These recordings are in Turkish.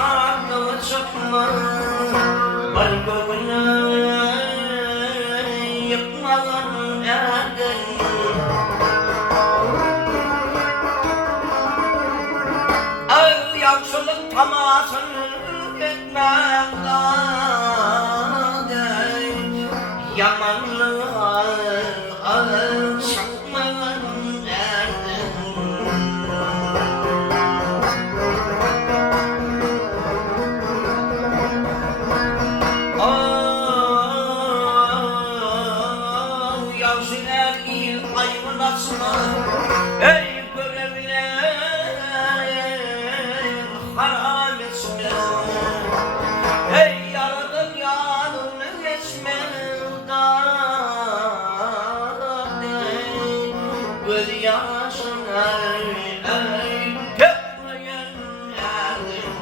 sarılı çıkma Barbabına yıkmadan erdin Ağır yavşılık tamasını etmem Yamanlığa ağır çakmadan erdin Yavşın er il ayvınasına Ey görevler haram etme Ey yaradın yanını geçme Göz yaşına ey köpmeyen erdin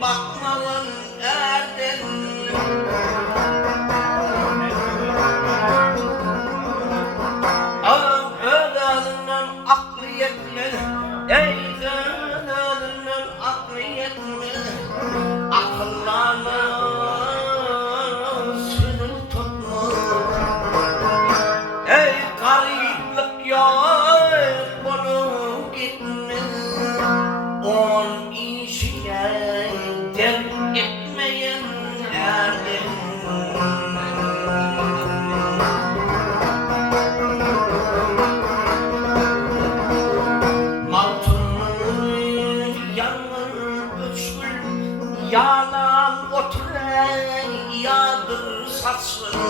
Bakmalın erdin Ödalının aklı yetmedi Ey ödalının aklı yetmedi Akıllarını sınır tutma Ey gariplik yok bunu gitme On işine terk etmeyen erdin Maltının yanın üç gün Yalan oturen yadır saçın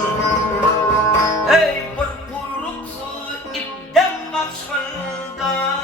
Ey bir kuyruklu ipten kaçkında